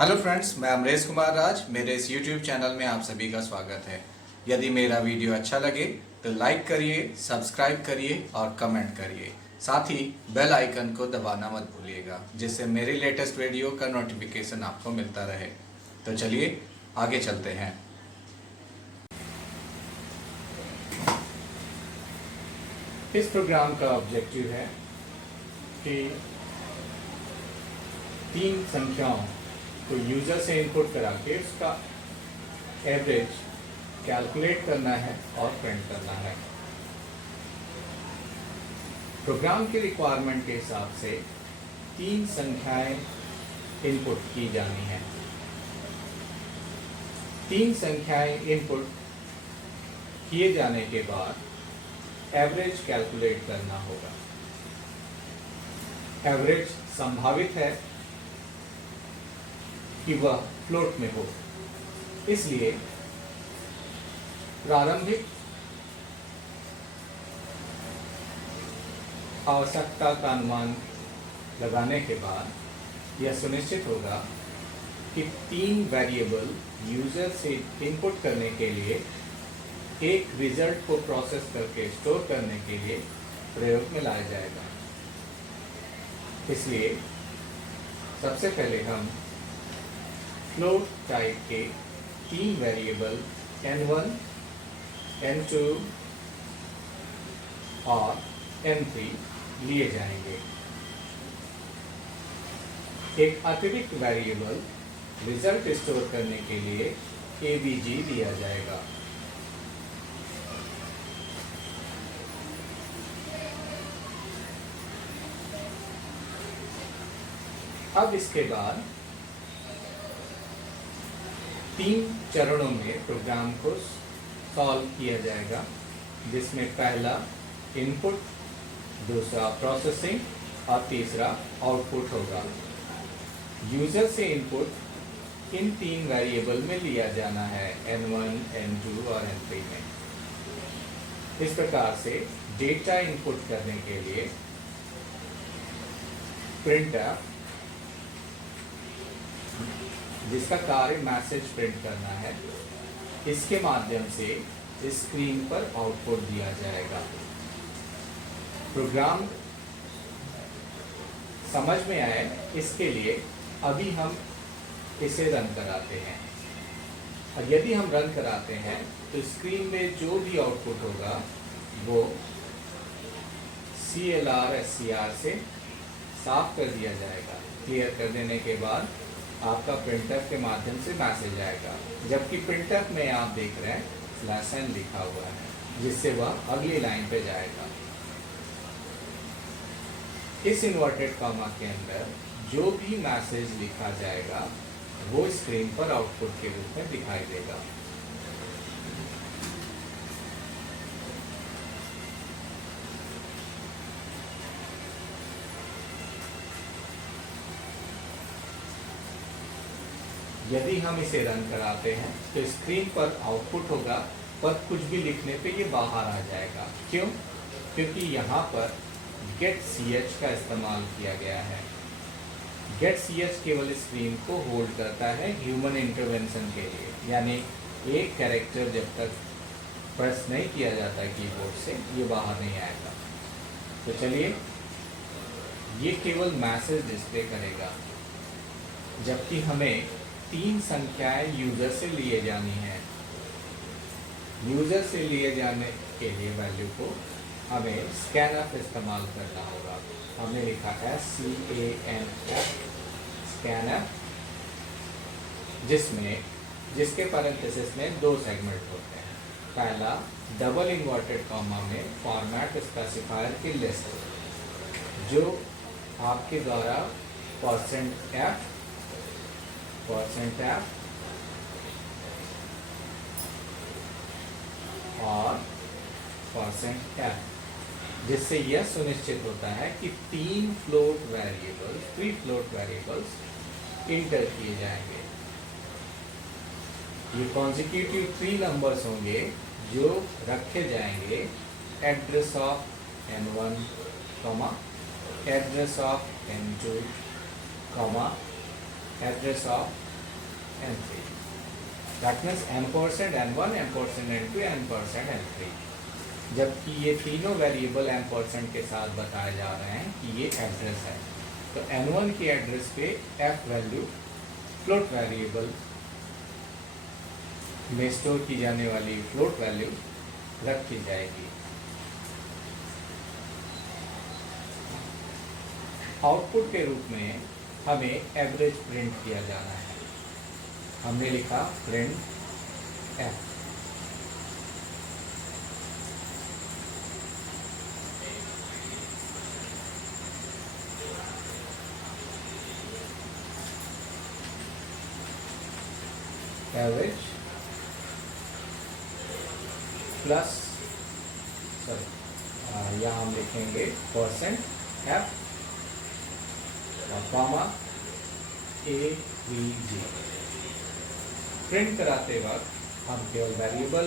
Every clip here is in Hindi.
हेलो फ्रेंड्स, मैं अमरेश कुमार राज। मेरे इस यूट्यूब चैनल में आप सभी का स्वागत है। यदि मेरा वीडियो अच्छा लगे तो लाइक करिए, सब्सक्राइब करिए और कमेंट करिए। साथ ही बेल आइकन को दबाना मत भूलिएगा, जिससे मेरी लेटेस्ट वीडियो का नोटिफिकेशन आपको मिलता रहे। तो चलिए आगे चलते हैं। इस प्रोग्राम का ऑब्जेक्टिव है कि तीन संख्याओं को यूज़र से इनपुट करा के उसका एवरेज कैलकुलेट करना है और प्रिंट करना है। प्रोग्राम के रिक्वायरमेंट के हिसाब से तीन संख्याएं इनपुट की जानी है। तीन संख्याएं इनपुट किए जाने के बाद एवरेज कैलकुलेट करना होगा। एवरेज संभावित है कि वह फ्लोट में हो, इसलिए प्रारंभिक आवश्यकता का अनुमान लगाने के बाद यह सुनिश्चित होगा कि तीन वेरिएबल यूजर से इनपुट करने के लिए एक रिजल्ट को प्रोसेस करके स्टोर करने के लिए प्रयोग में लाया जाएगा। इसलिए सबसे पहले हम फ्लोट टाइप के तीन वेरिएबल n1, n2 और n3 लिए जाएंगे। एक अतिरिक्त वेरिएबल रिजल्ट स्टोर करने के लिए avg दिया जाएगा। अब इसके बाद तीन चरणों में प्रोग्राम को सॉल्व किया जाएगा, जिसमें पहला इनपुट, दूसरा प्रोसेसिंग और तीसरा आउटपुट होगा। यूजर से इनपुट इन तीन वेरिएबल में लिया जाना है, n1, n2 और n3 में। इस प्रकार से डेटा इनपुट करने के लिए प्रिंटफ, जिसका कार्य मैसेज प्रिंट करना है, इसके माध्यम से स्क्रीन पर आउटपुट दिया जाएगा। प्रोग्राम समझ में आए इसके लिए अभी हम इसे रन कराते हैं। और यदि हम रन कराते हैं तो स्क्रीन में जो भी आउटपुट होगा वो CLR SCR से साफ कर दिया जाएगा। क्लियर कर देने के बाद आपका प्रिंटर के माध्यम से मैसेज आएगा, जबकि प्रिंटर में आप देख रहे हैं /n लिखा हुआ है, जिससे वह अगली लाइन पे जाएगा। इस इन्वर्टेड कॉमा के अंदर जो भी मैसेज लिखा जाएगा वो स्क्रीन पर आउटपुट के रूप में दिखाई देगा। यदि हम इसे रन कराते हैं तो स्क्रीन पर आउटपुट होगा, पर कुछ भी लिखने पे ये बाहर आ जाएगा। क्यों? क्योंकि यहाँ पर getch का इस्तेमाल किया गया है। getch केवल स्क्रीन को होल्ड करता है ह्यूमन इंटरवेंशन के लिए, यानी एक कैरेक्टर जब तक प्रेस नहीं किया जाता कीबोर्ड से ये बाहर नहीं आएगा। तो चलिए, ये केवल मैसेज डिस्प्ले करेगा, जबकि हमें तीन संख्याएं यूजर से लिए जानी है। यूजर से लिए जाने के लिए वैल्यू को हमें scanf इस्तेमाल करना होगा। हमने लिखा SCANF, scanf, जिसके पैरेंथेसिस में दो सेगमेंट होते हैं। पहला डबल इन्वर्टेड कॉमा में फॉर्मेट स्पेसिफायर की लिस्ट, जो आपके द्वारा %f और %f, जिससे यह सुनिश्चित होता है कि तीन फ्री फ्लोट वेरिएबल्स इंटर किए जाएंगे। ये कॉन्जिक्यूटिव 3 नंबर्स होंगे जो रखे जाएंगे address of n1, address of n2, address of N3. That means M% N1, M% N2, M% N3. जबकि ये तीनों वेरिएबल M% के साथ बताए जा रहे हैं कि ये एड्रेस है, तो N1 की एड्रेस पे F वैल्यू फ्लोट वेरिएबल में स्टोर की जाने वाली फ्लोट वैल्यू रखी जाएगी। आउटपुट के रूप में हमें एवरेज प्रिंट किया जाना है। हमने लिखा प्रिंट F। एवरेज प्लस यहाँ हम लिखेंगे परसेंट F और कॉमा AVG। प्रिंट कराते वक्त हम केवल वेरिएबल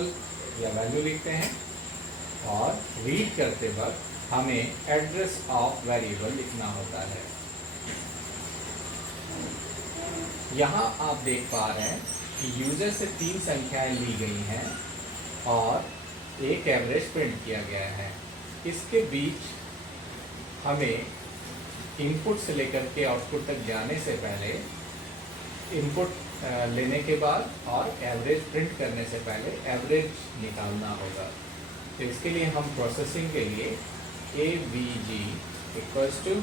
या वैल्यू लिखते हैं और रीड करते वक्त हमें एड्रेस ऑफ वेरिएबल लिखना होता है। यहाँ आप देख पा रहे हैं कि यूजर से 3 संख्याएं ली गई हैं और एक एवरेज प्रिंट किया गया है। इसके बीच हमें इनपुट से लेकर के आउटपुट तक जाने से पहले, इनपुट लेने के बाद और एवरेज प्रिंट करने से पहले एवरेज निकालना होगा। तो इसके लिए हम प्रोसेसिंग के लिए AVG इक्वल्स टू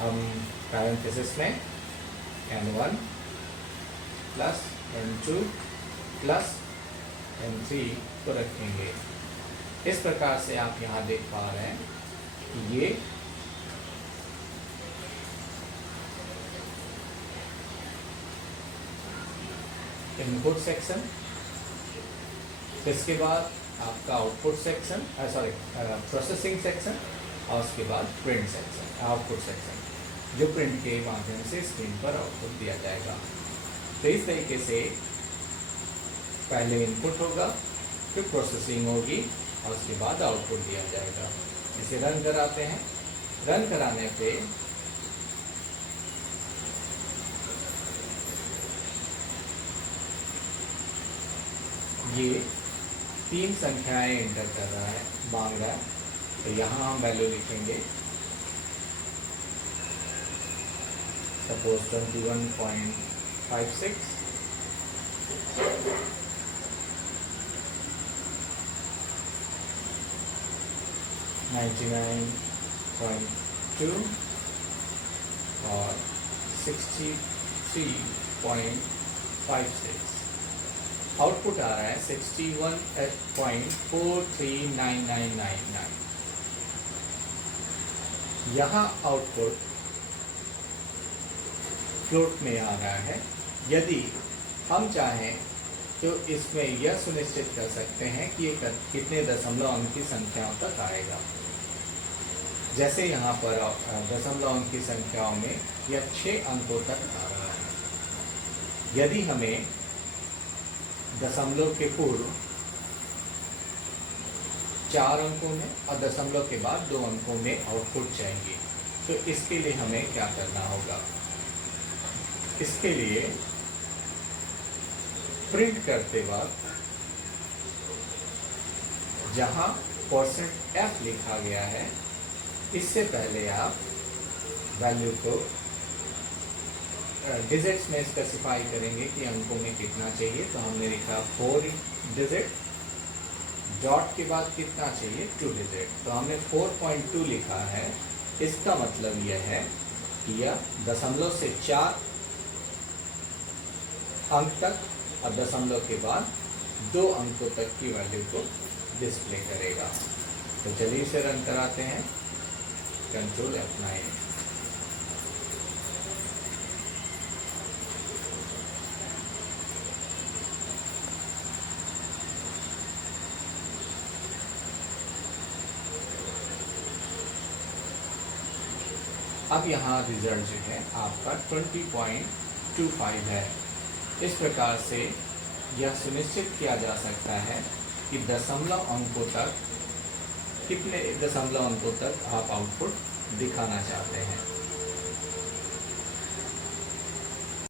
हम पैरेंथेसिस में N1 plus N2 plus N3 को रखेंगे। इस प्रकार से आप यहाँ देख पा रहे हैं कि ये इनपुट सेक्शन, इसके बाद आपका आउटपुट सेक्शन, प्रोसेसिंग सेक्शन और उसके बाद प्रिंट सेक्शन, आउटपुट सेक्शन, जो प्रिंट के माध्यम से स्क्रीन पर आउटपुट दिया जाएगा। तो इस तरीके से पहले इनपुट होगा, फिर प्रोसेसिंग होगी और उसके बाद आउटपुट दिया जाएगा। इसे रन कराते हैं। रन कराने पे ये 3 संख्याएं एंटर कर रहा है, मांग रहा है, तो यहाँ हम वैल्यू लिखेंगे सपोज 21.56, $99.2 और 63.56। आउटपुट आ रहा है 61.439999। यहाँ आउटपुट फ्लोट में आ रहा है। यदि हम चाहें तो इसमें यह सुनिश्चित कर सकते हैं कि ये कितने दशमलव अंक की संख्याओं तक आएगा। जैसे यहाँ पर दशमलव अंक की संख्याओं में यह 6 अंकों तक आ रहा है। यदि हमें दशमलव के पूर्व 4 अंकों में और दशमलव के बाद 2 अंकों में आउटपुट चाहिए, तो इसके लिए हमें क्या करना होगा? इसके लिए प्रिंट करते वक्त जहां %F लिखा गया है, इससे पहले आप वैल्यू को डिजिट्स में स्पेसिफाई करेंगे कि अंकों में कितना चाहिए। तो हमने लिखा 4 डिजिट, डॉट के बाद कितना चाहिए 2 डिजिट, तो हमने 4.2 लिखा है। इसका मतलब यह है कि यह दशमलव से 4 अंक तक और दशमलव के बाद 2 अंकों तक की वैल्यू को डिस्प्ले करेगा। तो चलिए इसे रन कराते हैं, कंट्रोल F9। अब यहाँ रिजल्ट जो है आपका 20.25 है। इस प्रकार से यह सुनिश्चित किया जा सकता है कि दशमलव अंकों तक कितने दशमलव अंकों तक आप आउटपुट दिखाना चाहते हैं।